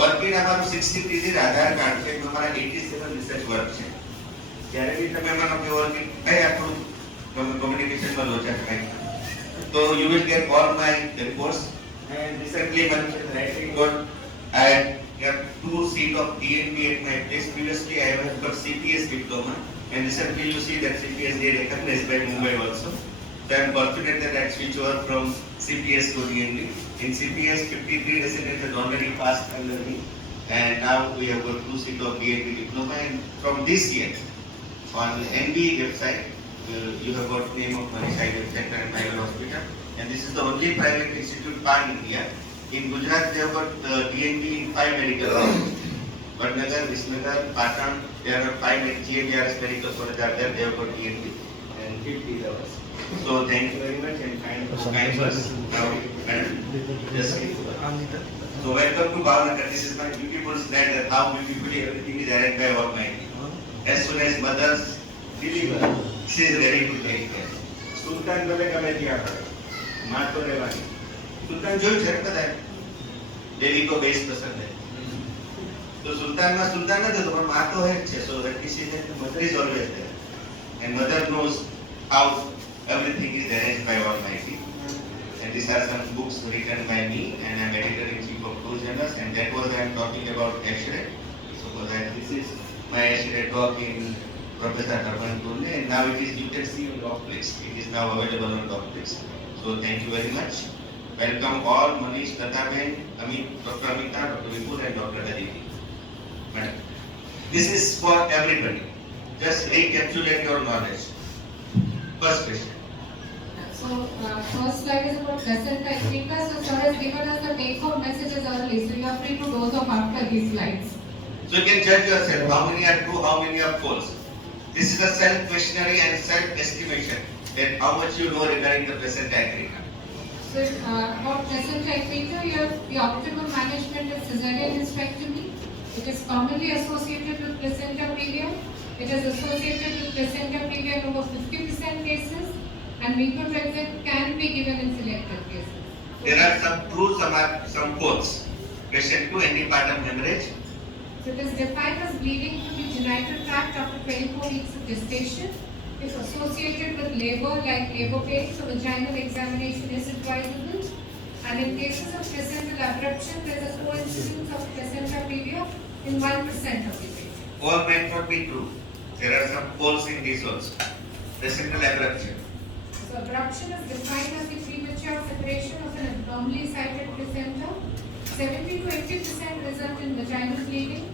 Working અમારું 63 છે આધાર card છે અમારા 87 રિસર્ચ વર્ક છે જ્યારે બી તમે મને કે વર્કિંગ કઈ આપણું communication માં લોચા થાય તો you will get all my reports and recently one writing got I got 2 seat of DNB at my place. Previously I have got CPS diploma and recently you see that CPS is recognized by Mumbai also. So I am fortunate that I switch over from CPS to DNB. In CPS 53 residents had already passed under me and now we have got 2 seat of DNB diploma and from this year on NB website you have got name of Manish Center and Private Hospital and this is the only private institute pan India. In Gujarat they have got DNB in 5 medical colleges. Bhavnagar, Visnagar, Patan, there are 5 GMBRS medical colleges are there, they have got DNB and 50 hours. So thank you very much and kind words. Now, just so welcome to Bhavnagar. This is my beautiful slide that how beautifully everything is arranged by Almighty. As soon as mothers deliver, she is ready to take care. Sultan ભલે ગમે ત્યાં પડે, માં તો રહેવાની. સુલતાન જોયું છે કદાચ દેવી કો બેસ પસંદ है तो सुल्तान में सुल्तान નથી તો પણ માં તો હે છે so that is that mother is always there and mother knows how everything is arranged by Almighty and these are some books written by me and I am editor in chief of those journals and that was I am talking about X-ray so that this is my X-ray talk in Professor Dr.Manish and now it is you can see on Docplex it is now available on Docplex so thank you very much. Welcome all Manish, Tataben, Amit, Dr. Amita, Dr. Vipul and Dr. Aditi. Madam, this is for everybody. Just recapitulate your knowledge. First question. So, first slide is about placenta ethnica. So, sir has given us the take-home messages early. So, you are free to doze off after these slides. So, you can judge yourself. How many are true, how many are false. This is a self-questionary and self-estimation. That how much you know regarding the placenta ethnica. So, about placenta ethnica, the optimal management is cesarean hysterectomy. It is commonly associated with placenta previa. It is associated with placenta previa in over 50% cases, and methotrexate can be given in selected cases. There are some true, some false. Question 2, antepartum hemorrhage. So, it is defined as bleeding to the genital tract after 24 weeks of gestation. If associated with labor like labor pain, so vaginal examination is advisable. And in cases of placental abruption, there is a coincidence of placenta previa in 1% of the patients. All might not be true. There are some false in this also. Placental abruption. So abruption is defined as the premature separation of an abnormally sited placenta. 70 to 80% result in vaginal bleeding.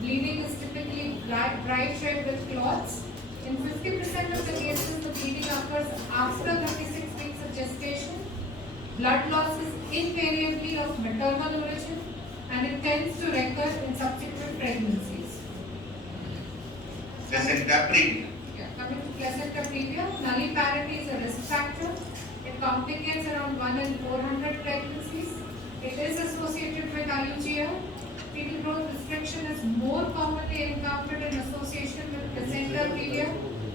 Bleeding is typically bright red with clots. In 50% of the cases, the bleeding occurs after 36 weeks of gestation. Blood loss is invariably of maternal origin and it tends to recur in subsequent pregnancies. Placenta previa. Coming to placenta previa, nulliparity is a risk factor. It complicates around 1 in 400 pregnancies. It is associated with IUGR. Fetal growth restriction is more commonly encountered in association with placenta previa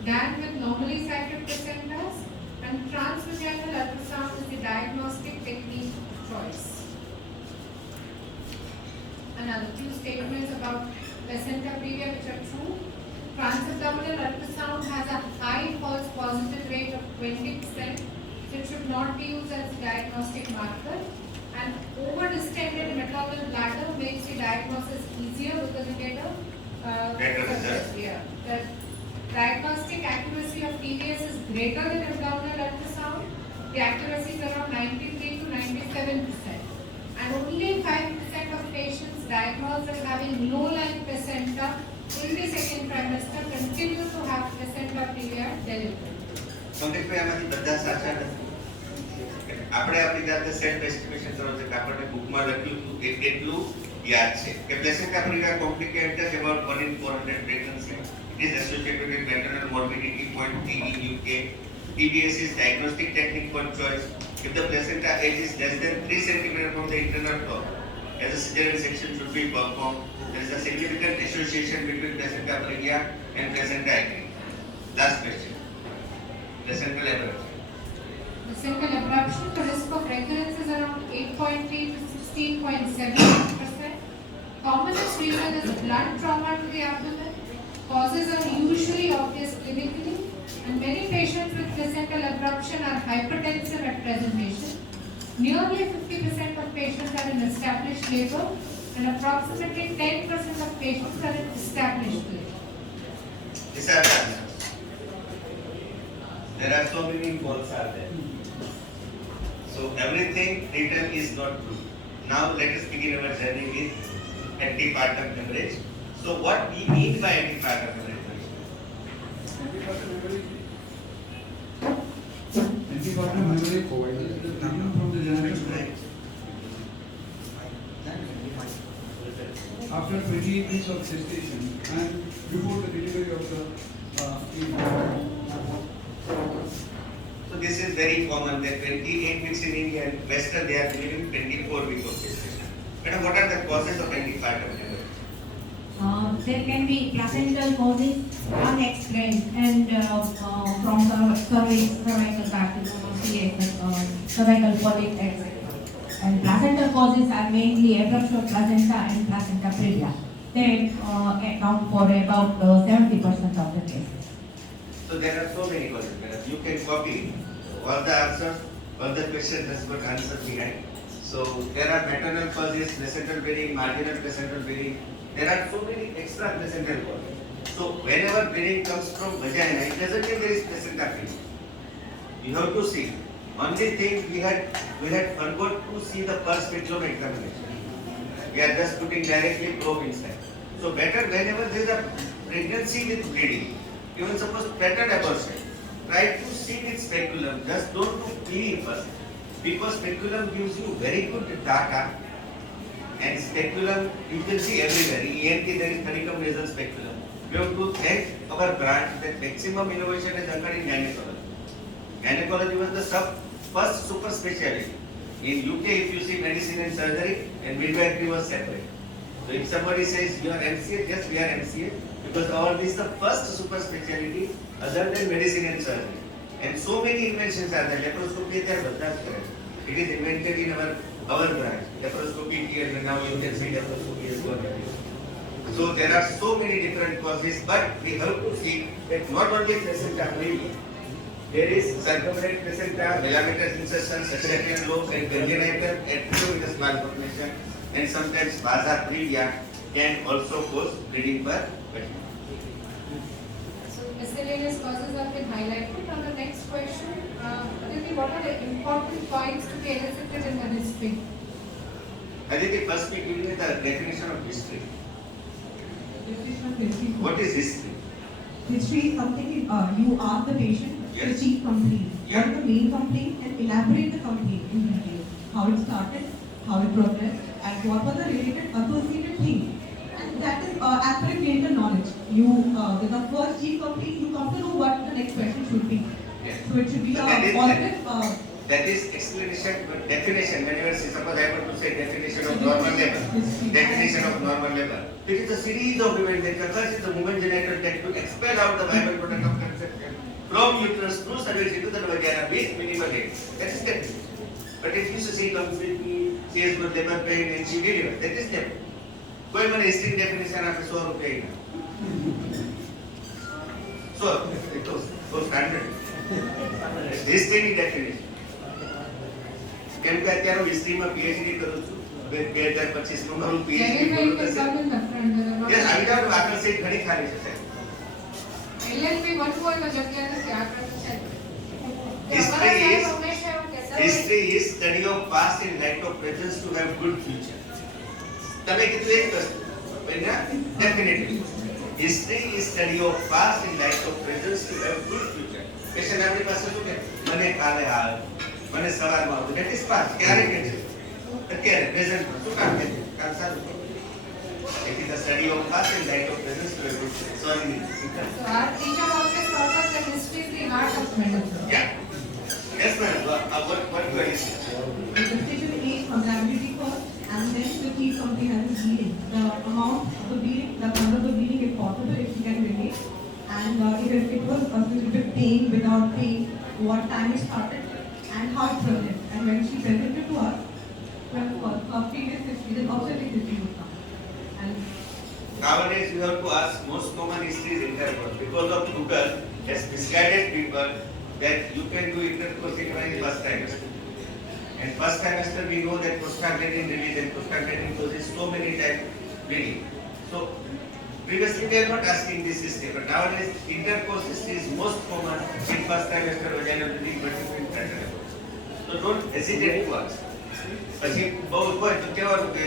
than with normally sited placentas, and transvaginal ultrasound is the diagnostic technique of choice. Another few statements about placenta previa which are true. Transabdominal ultrasound has a high false positive rate of 20%, so it should not be used as a diagnostic marker. And over-distended maternal bladder makes the diagnosis easier because you get a better result. Yeah. The diagnostic accuracy of TVS is greater than abdominal ultrasound. The accuracy is around 93 to 97%. And only 5% of patients diagnosed as having low-lying placenta in the second trimester continue to have placenta previa delivery. સંકેતભાઈ આમાંથી બધા સાચા નથી. આપણે આપણી જાતે self estimation કરો છે કે આપણે બુકમાં લખ્યું હતું એટલું યાદ છે કે placenta પ્રિવિયા complicated about 1 in 400 pregnancy. It is associated with maternal morbidity point T in UK. TBS is diagnostic technique for choice. If the placenta age is less than 3 cm from the internal top, as a cesarean section should be performed. There is a significant association between placenta previa and placenta ethnica. Last question. Placental abruption. Placental abruption, the risk of recurrence is around 8.3 to 16.7%. blunt trauma to the abdomen. Causes are usually obvious clinically, and many patients with placental abruption are hypertensive at presentation. Nearly 50% of patients are in established labor, and approximately 10% of patients are in established labor. These are the answers. There are so many false are there. So everything written is not true. Now let us begin our journey with antepartum hemorrhage. So what we mean by antepartum hemorrhage? Antepartum hemorrhage is coming from the genital after 28 weeks of gestation and before the delivery of the infant. So this is very common that 28 weeks in India and Western they are delivering 24 weeks of gestation. Madam, what are the causes of antepartum hemorrhage? There can be placental causes unexplained and from cervical tract, cervical polyp, etc. And placental causes are mainly abruption of placenta and placenta previa. They account for about 70% of the cases. So there are so many causes. You can copy all the answers, all the questions, that's what answer behind. So there are maternal causes, placental bleeding, marginal placental bleeding. There are so many extra placental causes. So whenever bleeding comes from vagina, it doesn't mean there is placenta bleeding. You have to see. Only thing we had forgot to see the first speculum examination. We are just putting directly probe inside. So better whenever there is a pregnancy with bleeding, even suppose pattern abortion, try to see with speculum. Just don't do PV first, because speculum gives you very good data, and speculum you can see everywhere. In ENT there is honeycomb nasal speculum. We have to thank our branch that maximum innovation has occurred in gynecology. Gynecology was the first super specialty. In UK, if you see medicine and surgery, and midwifery was separate. So if somebody says you are MCA, yes, we are MCA, because our this is the first super specialty other than medicine and surgery. And so many inventions are there. Laparoscopy is there. It is invented in our branch. Laparoscopy here, now you can see laparoscopy is gone. So there are so many different causes, but we have to see that not only placenta bleeding, there is circumferent placenta, velamitous insertion, succession lobe, and congenital ectovenous malformation, and sometimes vasa previa can also cause bleeding per vagina. So miscellaneous causes have been highlighted. Now the next question, Aditi, what are the important points to be elicited in the history? Aditi, first we give you the definition of history. What is history? History is something you ask the patient Yes. the chief complaint. Yeah. What is the main complaint and elaborate the complaint in detail. How it started, how it progressed, and what was the related associated thing. And that is as per clinical knowledge. You with the first chief complaint, you come to know what the next question should be. Yes. So it should be So a positive. that is explanation, but definition. Whenever suppose I want to say definition of normal labor, definition of normal labor. It is a series of events that occurs in the woman genital tract to expel out the viable product of conception from uterus through cervix into the vagina with minimal rate. That is definition. But if you say comes with me, she has got labor pain and she delivers, that is definition. कोई मैंने history definition आपने 100 रुपए ही ना 100 तो standard history ની definition કેમ કે અત્યારે હું હિસ્ટ્રીમાં પીએચડી કરું છું 2025 માં મારું પીએચડી પૂરું થશે યસ આવી જાવ આગળ સીટ ઘણી ખાલી છે સાહેબ LLB 1 માં જગ્યા નથી આગળ છે history is study of past in light of present to have good future. તમે કીધું એક વસ્તુ બેના definitely history is study of past in light of present to have good future. Patient આપણી પાસે શું કે મને કાલે હાલ મને સવારમાં આવતું that is past ક્યારે કે છે અત્યારે પ્રેઝન્ટ માં શું કામ કે કાલ સારું it is the study of past in light of present to have good future. Sorry. So our teacher always taught us that history is the art of medicine. Yeah. Yes, madam. What you are saying? The gestation age, coagulability cost, and then the key something as is bleeding. The amount of the bleeding, the amount of the bleeding if possible, if you can relate. And if it was a little bit pain, without pain, what time it started, and how it progressed. And when she presented to us, well, her previous history, the obstetric history would come. And nowadays you have to ask most common history is intercourse because of Google has misguided people that you can do intercourse in first trimester. And first trimester we know that prostaglandin release and prostaglandin causes so many times bleeding. So previously they are not asking this history, but nowadays intercourse history is most common in first trimester vaginal bleeding, but in third trimester. So don't hesitate to ask. પછી બહુ હોય તો કહેવાનું કે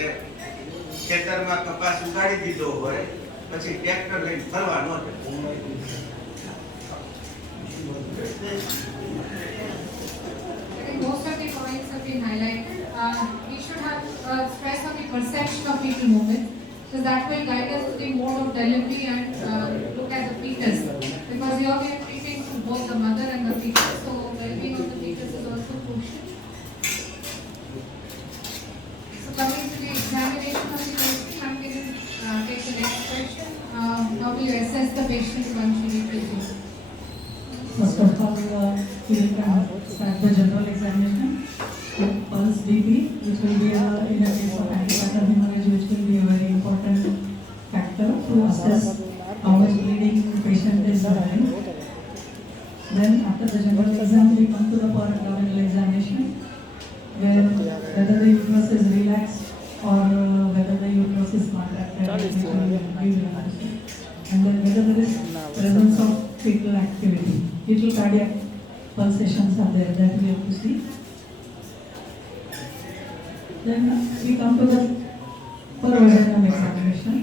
ખેતરમાં કપાસ ઉગાડી દીધો હોય પછી ટ્રેક્ટર લઈને ફરવા ન દે. I think most of the points have been highlighted. We should have stress on the perception of fetal movement, so that will guide us to the mode of delivery and look at the fetus. Because here we are treating both the mother and the fetus, so well-being of the fetus is also crucial. So coming to the examination of the patient, I'm going to take the next question. How will you assess the patient once you reach the First of all, we can start the general examination with pulse BP, which will be in a case of antepartum hemorrhage, which will be a very important factor to assess how much bleeding the patient is having. Then after the general exam, we come to the abdominal examination, where whether the uterus is relaxed or whether the uterus is contracted, and then whether there is presence of fetal activity. Fetal cardiac pulsations are there that we have to see. Then we come to the vaginal examination.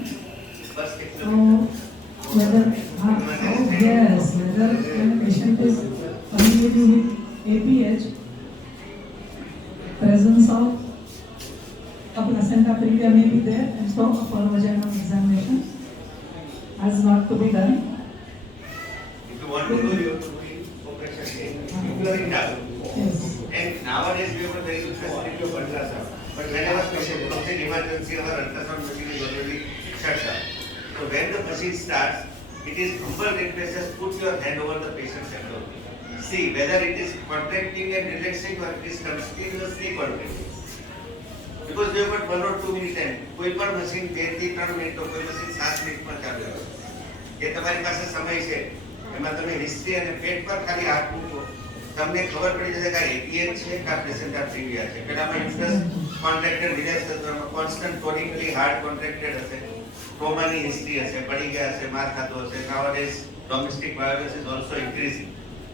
So whether yes, whether when a patient is coming with APH, presence of a placenta previa may be there, and so a vaginal examination has not to be done. If you want to do, you have to do it operation. If you are in doubt. Yes. And nowadays we have a very good facility of ultrasound. But whenever patient comes in emergency, our ultrasound machine is already shut down. So when the machine starts, it is humble request, just put your hand over the patient's abdomen. See whether it is contracting and relaxing or it is continuously contracting. Because we have got 1 or 2 minute time. કોઈ પણ machine 2 થી 3 minute તો કોઈ machine 7 મિનિટમાં ચાલે. એ તમારી પાસે સમય છે. એમાં તમે હિસ્ટ્રી અને પેટ પર ખાલી હાથ મૂકો. તમને ખબર પડી જશે કે APH છે કે પ્લેસેન્ટા પ્રીવિયા છે. પેલામાં યુટ્રસ કોન્ટ્રાક્ટેડ રિલેક્સ થતો, કોન્સ્ટન્ટ ટોનિકલી હાર્ડ કોન્ટ્રાક્ટેડ હશે. ટ્રોમાની હિસ્ટ્રી હશે, પડી ગયા હશે, માર ખાતો હશે. Nowadays domestic violence is also increasing.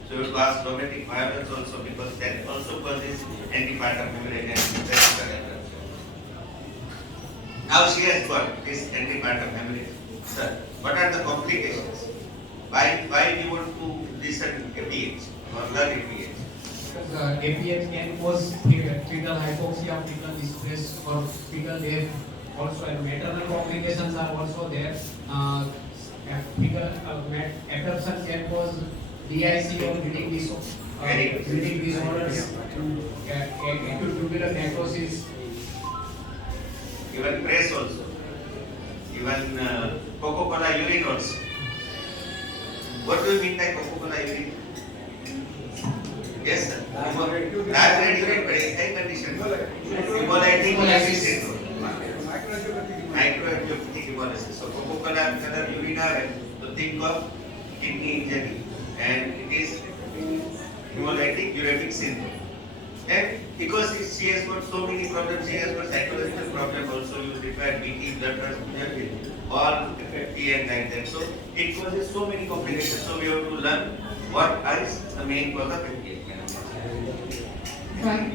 So you have to ask domestic violence also, because that also causes antepartum hemorrhage and intestinal. Now she has got this antepartum hemorrhage. Sir, what are the complications? Why do you want to listen APH or learn APH? Because APH can cause fetal hypoxia, fetal distress, or fetal death. Also, and maternal complications are also there. Fetal abruption can cause DIC or bleeding disorders, acute tubular necrosis. Even press also, even Coca-Cola urine also. What do you mean by Coca-Cola urine? Yes, sir. Large red urine, but in high condition. Hemolytic syndrome. Microangiopathic hemolysis. So Coca-Cola color urine are, to think of kidney injury, and it is hemolytic uremic syndrome. And because she has got so many problems, she has got psychological problems also. You require BT, blood transfusion, all FFT and like that. So it causes so many complications. So we have to learn what is the main cause of APH. Right.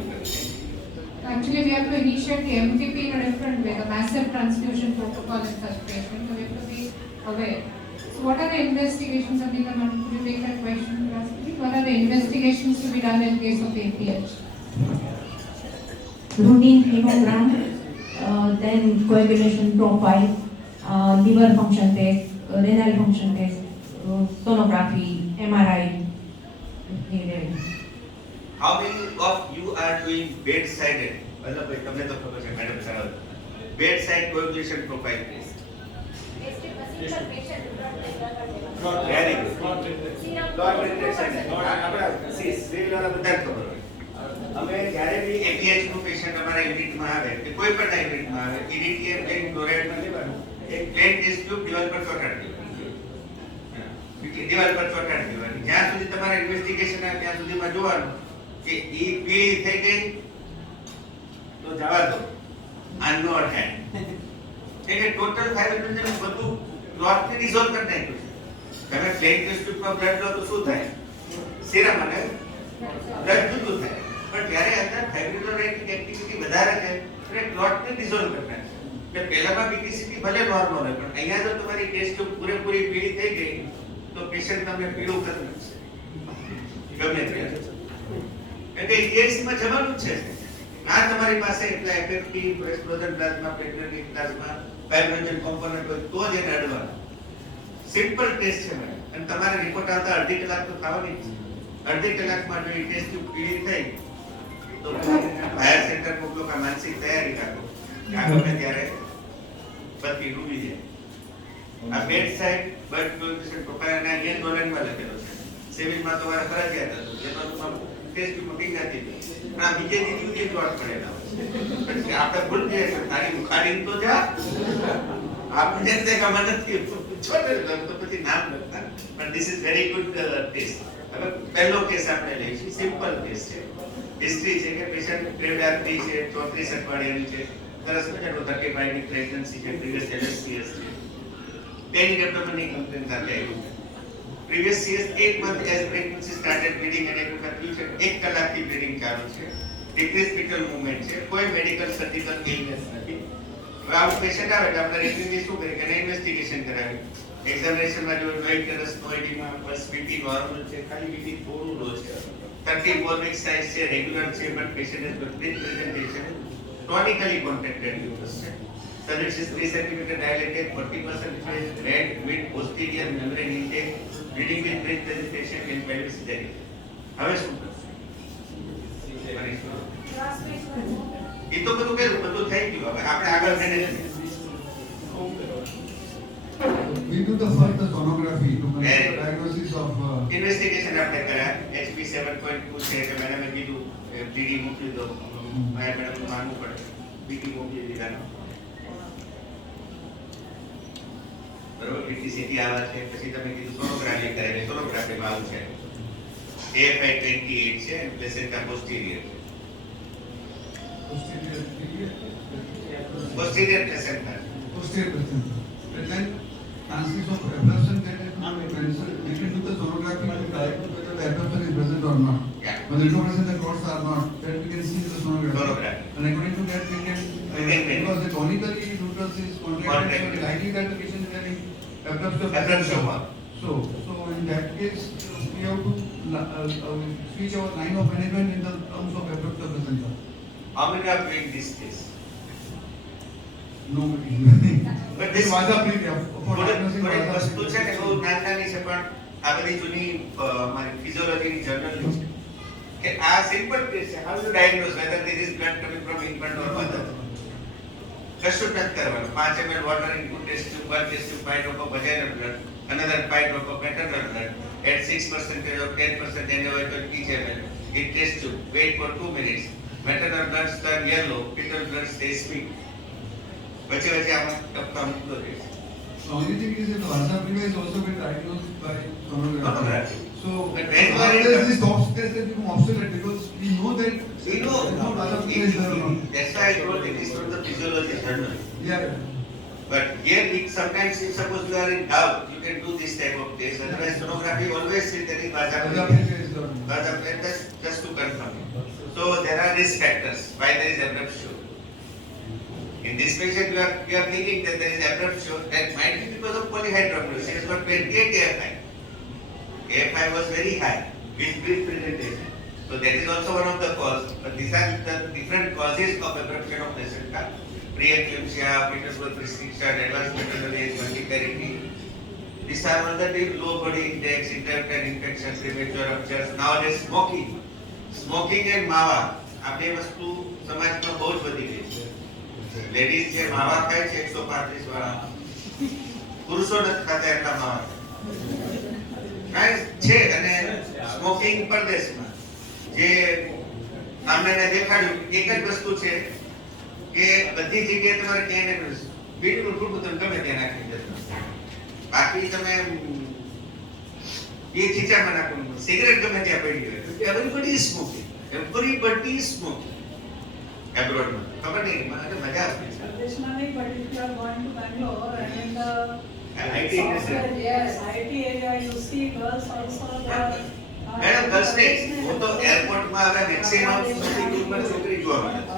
Actually, we have to initiate the MTP in a different way, the massive transfusion protocol in such patients. So we have to be aware. So what are the investigations? I think I'm going to take that question. What are the investigations to be done in case of APH? Routine hemogram, then coagulation profile, liver function test, renal function test, sonography, MRI. How many of you are doing bedside? Bedside coagulation profile test. Very good. અમે જ્યારે બી APH નું patient અમારા યુનિટમાં આવે કે કોઈ પણ યુનિટમાં આવે ઇરિટિયમ પ્લેન ક્લોરાઇડમાં લેવાનું એક પ્લેન ટેસ્ટ ટ્યુબ દિવાલ પર ચોંટાડી દેવાની. દિવાલ પર ચોંટાડી દેવાની. જ્યાં સુધી તમારે ઇન્વેસ્ટિગેશન આવે ત્યાં સુધીમાં જોવાનું કે ઈ પીળી થઈ ગઈ તો જવા દો. આ નો હેન્ડ. એટલે ટોટલ ફાઇબ્રોઇડ બધું ક્લોટને ડિઝોલ્વ કરી નાખ્યું છે. તમે પ્લેન ટેસ્ટ ટ્યુબમાં બ્લડ લો તો શું થાય? સીરમ અને બ્લડ જુદું થાય. પણ જ્યારે અંદર ફાઇબ્રોઇડ એક્ટિવિટી વધારે છે એટલે ક્લોટને ડિઝોલ્વ કરી નાખે. એટલે પહેલામાં બીપીસીટી ભલે નોર્મલ હોય પણ અહીંયા જો તમારી ટેસ્ટ ટ્યુબ પૂરેપૂરી પીળી થઈ ગઈ તો પેશન્ટ તમને પીળું કરી નાખશે. ગમે ત્યારે. એટલે ઇએસમાં જવાનું જ છે. આ તમારી પાસે એટલા FFT explosion plasma Petrovich plasma ફાઇબ્રોજન component હોય તો જ એને અડવાનું. સિમ્પલ ટેસ્ટ છે મેડમ. અને તમારે રિપોર્ટ આવતા અડધી કલાક તો થવાની જ છે. અડધી કલાકમાં જો ટેસ્ટ ટ્યુબ પીળી થઈ તો હાયર સેન્ટર મોકલો કે માનસિક તૈયારી રાખો. આ ગમે ત્યારે પતિ ડૂબી જાય. આ bed side blood fluid profile અને અહીંયા નોલેજમાં લખેલો છે. સિવિલમાં તો મારે ફરજિયાત હતું. એ તો ટેસ્ટ ટ્યુબ ટીંગાતી હતી. પણ આ બીજે દીધી પ્લોટ પડેલા હોય. પછી આપણે ભૂલ જઈએ કે તારી ઉખાડીને તો જા. આપણે જે કામ નથી છોડે તો પછી નામ લખતા. પણ this is very good test. હવે પહેલો કેસ આપણે લઈશું. સિમ્પલ કેસ છે. હિસ્ટ્રી છે કે પેશન્ટ પ્રેગ્નન્સી છે 34 અઠવાડિયાની છે. સરસ મજાનો 35 ની પ્રેગ્નન્સી છે. પ્રીવિયસ LSCS છે. પેનિક એબ્ડોમેનની કમ્પ્લેન સાથે આવ્યું છે. Previous CS 8 month as pregnancy started bleeding અને એક વખત થયું છે 1 કલાકથી બ્લીડિંગ ચાલુ છે. ડિક્રીઝ ફીટલ મૂવમેન્ટ છે. કોઈ મેડિકલ સર્જિકલ ઇલનેસ નથી. હવે આવું પેશન્ટ આવે એટલે આપણે રેગ્યુલરલી શું કરીએ કે ઇન્વેસ્ટિગેશન કરાવી. એક્ઝામિનેશનમાં જો વેઇટ કરસ નોઇડીમાં બસ બીપી નોર્મલ છે. ખાલી બીપી થોડું લો છે. 30 બોર્નિક સાઇઝ છે. રેગ્યુલર છે but patient is bleed presentation tonically contracted uterus છે. Cervix is 3 cm dilated, 40% red with posterior membrane intake, bleeding with breath presentation in pelvis area. હવે શું કરશે? એ તો બધું થઈ ગયું. હવે આપણે આગળ manage We do the first sonography to make diagnosis of investigation આપણે કર્યા. HP 7.2 છે કે મેડમે કીધું ડીડી મોકલી દો. મેડમ માનવું પડે. બીટી મોકલી દીધા. બરોબર. PTCT આવા છે. પછી તમે કીધું સોનોગ્રાફી કરાવી. સોનોગ્રાફીમાં આવું છે. APH 28 છે અને પ્લેસેન્ટા પોસ્ટીરિયર છે. Posterior placenta. posterior placenta. And then chances of abruption that is mentioned, we can do the sonography to diagnose whether the abruption is present or not. Yeah. When the retrogress and the clots are not, that we can see in the sonography. Sonography. And according to that, we can because the tonically uterus is contracted, so likely that the patient is having abruption. So in that case, we have to switch our line of management in the terms of abruption placenta. How many are doing this case? No, But this was a pre for diagnosing વસ્તુ છે કે બહુ નાની છે પણ આ બધી જૂની મારી ફિઝિયોલોજીની જર્નલ છે કે આ સિમ્પલ કેસ છે. How you diagnose whether this is blood coming from infant or mother? કશું નથી કરવાનું. 5 ml water into test tube, 1 test tube, 5 drop of vaginal blood, another 5 drop of maternal blood, add 6% or 10% NaOH each ml in test tube, wait for 2 minutes. Maternal blood turn yellow, fetal blood stays sweet. વચ્ચે આમાં ટપકા મૂકતો રહે છે. The only thing is that Vasa Priva is also been diagnosed by sonography. So, But when you are after this test has become obsolete because we know that We know Vasa Priva is there or not. that's why I told it is from the physiology journal. Yeah. But here, sometimes if suppose you are in doubt, you can do this type of test. Otherwise, sonography always say there is Vasa Vasa Priva is there. just to confirm. So there are risk factors why there is abruption. In this patient, you are thinking that there is abruption. That might be because of polyhydramnios. She has got 28 AFI. AFI was very high with brief presentation. So that is also one of the cause. But these are the different causes of abruption of placenta. Preeclampsia, fetal growth restriction, advanced maternal age, multiparity. These are all the low body index, intermittent infection, premature ruptures. Nowadays, smoking and માવા આ બે વસ્તુ સમાજમાં બહુ જ વધી ગઈ છે. લેડીઝ જે માવા ખાય છે 135 વાળા, પુરુષો નથી ખાતા એટલા માવા ખાય છે. અને સ્મોકિંગ પરદેશમાં જે સામે દેખાડ્યું એક જ વસ્તુ છે કે બધી જગ્યાએ તમારે ક્યાંય બીડીનું ટૂંકું તમે ગમે ત્યાં નાખી દેજો. બાકી તમે એ ખીચામાં નાખો, સિગરેટ ગમે ત્યાં પડી હોય. Everybody is smoking, everybody is smoking એબ્રોડમાં. ખબર નહીં, મને મજા આવતી છે. Additionally, but if you are going to Bangalore and in the IT industry. yes, IT area, you see girls also. Madam દસ નહીં, હું તો એરપોર્ટમાં હવે મેક્સિમમ 50 ઉંમર છોકરી જોવા મળે છે.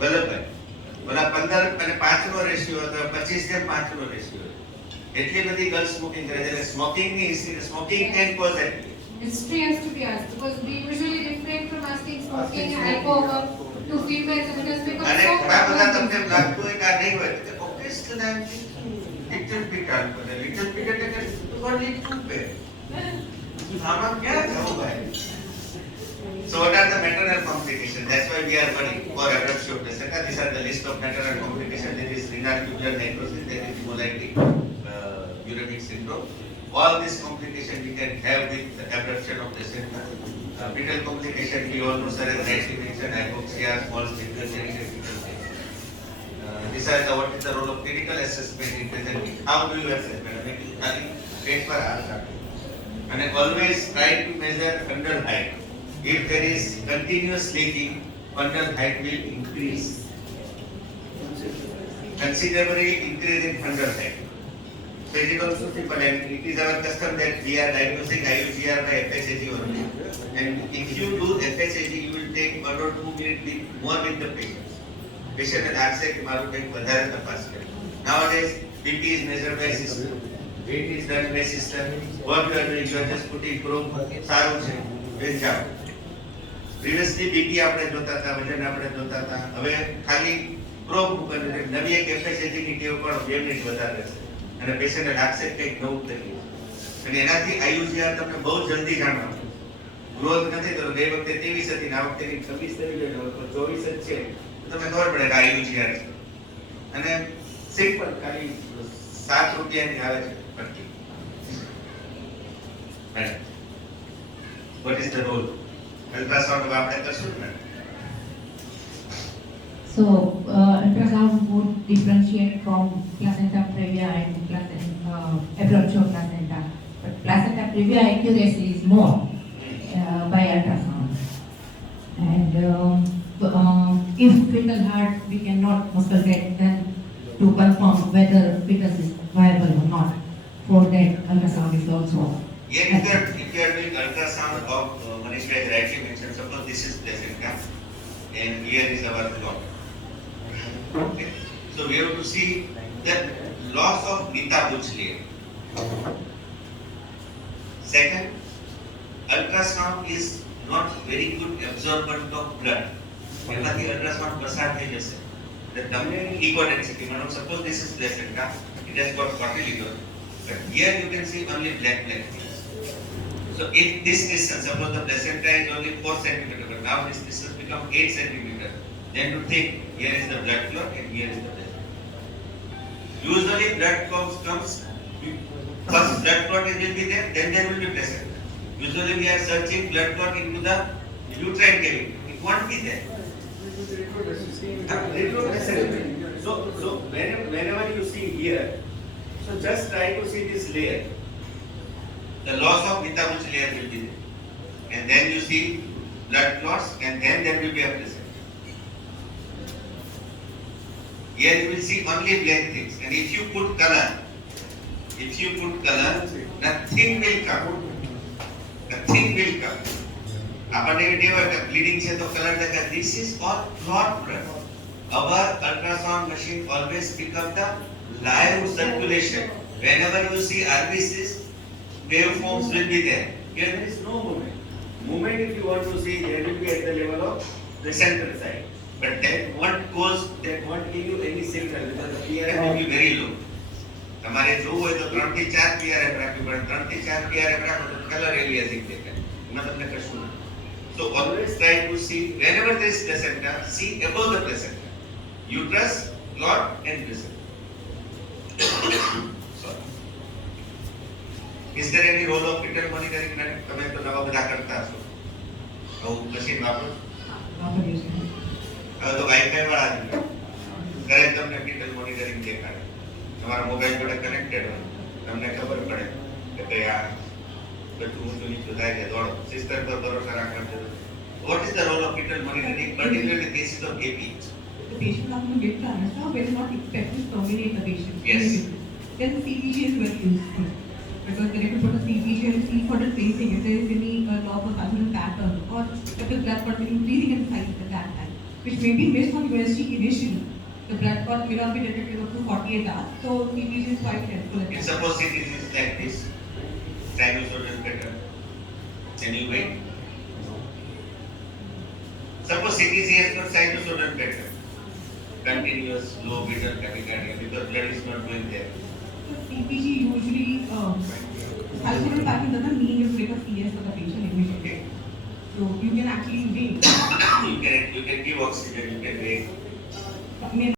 વલ્લભભાઈ ઓલા 15 અને 5 નો રેશિયો હતો, 25:5 નો રેશિયો. એટલી બધી ગર્લ્સ સ્મોકિંગ કરે છે. એટલે સ્મોકિંગ ની હિસ્ટ્રી, smoking can cause it. History has to be asked because we usually refrain from asking smoking and alcohol to females and it has become અને so ઘણા બધા common. તમને લાગતું હોય કે આ નહીં હોય તો occasionally little bit alcohol, little bit એટલે કે only 2 pay. આમાં ક્યાં જવું ભાઈ? So what are the maternal complications? That's why we are worried for abruptio of placenta. These are the list of maternal complications. There is renal tubular necrosis, there is hemolytic uremic syndrome. All these complications we can have with the abruption of placenta. Fetal complication we all know, sir, as rightly mentioned, hypoxia, small finger fetal pain. These are the what is the role of clinical assessment in presenting. How do you assess? Madam, wait for answer. And always try to measure fundal height. If there is continuous leaking, fundal height will increase. Considerably increase in fundal height. So it is also simple, and it is our custom that we are diagnosing IUGR by FSAG only. And if you do FSAG, you will take 1 or 2 minutes more with the patient. Patient will ask that મારું કંઈક વધારે તપાસ કરે. Nowadays, BP is measured by system. Weight is done by system. What you are doing, you are just putting probe. સારું છે, વેચ જાઓ. Previously BP આપણે જોતા હતા, વજન આપણે જોતા હતા. હવે ખાલી પ્રોબ મૂકવાનું છે. નવી એક FSAG ની ટેવ પણ 2 મિનિટ વધારે છે. અને પેશન્ટને લાગશે કંઈક નવું તકલીફ. અને એનાથી IUGR તમને બહુ જલ્દી જાણવા મળે. ગ્રોથ નથી તો ગઈ વખતે 23 હતી ને આ વખતે 26 થઈ ગયો તો 24 જ છે. તમને ખબર પડે કે IUGR છે. અને સિમ્પલ ખાલી 7 રૂપિયાની આવે છે પટ્ટી. Madam what is the role? Ultrasound આપણે કરશું ને? So, ultrasound would differentiate from placenta previa and placenta abruptio placenta. But placenta previa accuracy is more by ultrasound. And if fetal heart we cannot auscultate, then to confirm whether fetus is viable or not, for that ultrasound is also. If you are doing ultrasound of Manish has rightly mentioned, suppose this is placenta and here is our clot. Okay. So we have to see the loss of metabolite layer. Second, ultrasound is not very good absorbent of blood. એમાંથી ultrasound પસાર થઈ જશે. The તમને liquid density, suppose this is placenta, it has got 40 liquid, but here you can see only black things. So if this distance, suppose the placenta is only 4 cm, but now this distance become 8 cm, then you think here is the blood clot and here is the placenta. Usually blood comes first blood clot will be there, then there will be placenta. Usually we are searching blood clot into the uterine cavity. It won't be there. So whenever you see here, so just try to see this layer. The loss of metabolite layer will be there, and then you see blood clots, and then there will be a placenta. Here you will see only black things, and if you put color, nothing will come. Nothing will come. આપણને એ ટેવ કે bleeding છે તો colour દેખાય. This is all clot blood. Our ultrasound machine always pick up the live circulation. Whenever you see RBCs, waveforms will be there. Here there is no movement. Movement, if you want to see, there will be at the level of the central side. But that won't give you any signal because the PRF will be very low. તમારે જોવું હોય તો 3 થી 4 PRF રાખવી પડે. 3 થી 4 PRF રાખો તો કલર એલિયાસિંગ દેખાય. એમાં તમને કશું નથી. So always try to see whenever there is placenta, see above the placenta, uterus, clot, and placenta. Sorry. Is there any role of fetal monitoring? તમે તો નવા બધા કરતા હશો. નવું મશીન વાપરો. હવે તો વાઈફાઈ વાળા ઘરે તમને ફીટલ મોનિટરિંગ દેખાડે, તમારા મોબાઈલ જોડે કનેક્ટેડ હોય, તમને ખબર પડે કે ભાઈ આ બધું ઊંચું નીચું થાય છે, દોડો. સિસ્ટર પર ભરોસા રાખવાની જરૂર. What is the role of fetal monitoring, particularly in cases of APH? The patient has to get to understand when not expected to terminate the patient. Yes. Then CPG is very useful. Because then you can put a CPG and see for the tracing if there is any loss of vaginal pattern or if the blood clot is increasing in size at that time, which may be missed on USG initially. The blood clot may not be detected up to 48 hours, so CPG is quite helpful. at If that. suppose it is like this, sinusoidal pattern, then you wait. Suppose CTC has got sinusoidal pattern, continuous low beta tachycardia because blood is not going there. So CPG usually, sinusoidal pattern doesn't mean you take a CS for the patient immediately. Okay. So you can actually wait. You can give oxygen, you can wait. May